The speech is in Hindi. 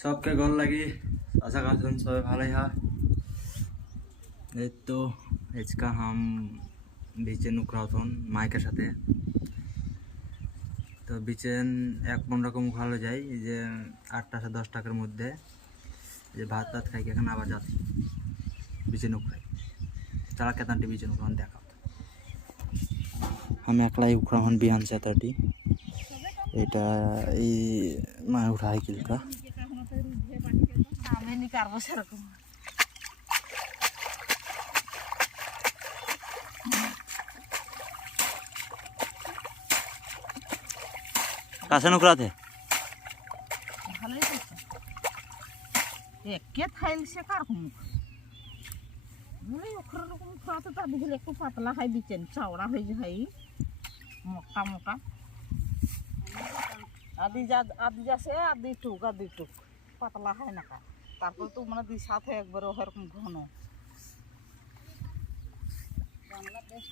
सबके गोल लगी आशा करते हैं सब भालो है। तो इसका हम बीचे नुकराथन माइकेर साथे तो बीचेन एक 15 को मुखालो जाए जे 8टा से 10 टाकार मध्य भात टात खाई के आবার जाती बीचे नुकराई तारा केतानटी बीचे नुकरान देखा हम एकलाई उखराहन बिहान से तटी এটা এই মা উঠাই কিলকা আমি নি কারবো সেরকম কাছে নুকরাতে ভালোই করছে একে থাইল সে কার মুখ মানে ওখর রকম খাওয়াতে তা দিলে একটু পাতলা হয় বিচেন চাওড়া হয়ে যায় মোটা মোটা আদি যাচ্ছে আদি টুক পাতলা হয় না তারপর তো মানে দুই সাথে একবার ওরকম ঘন বাংলাদেশ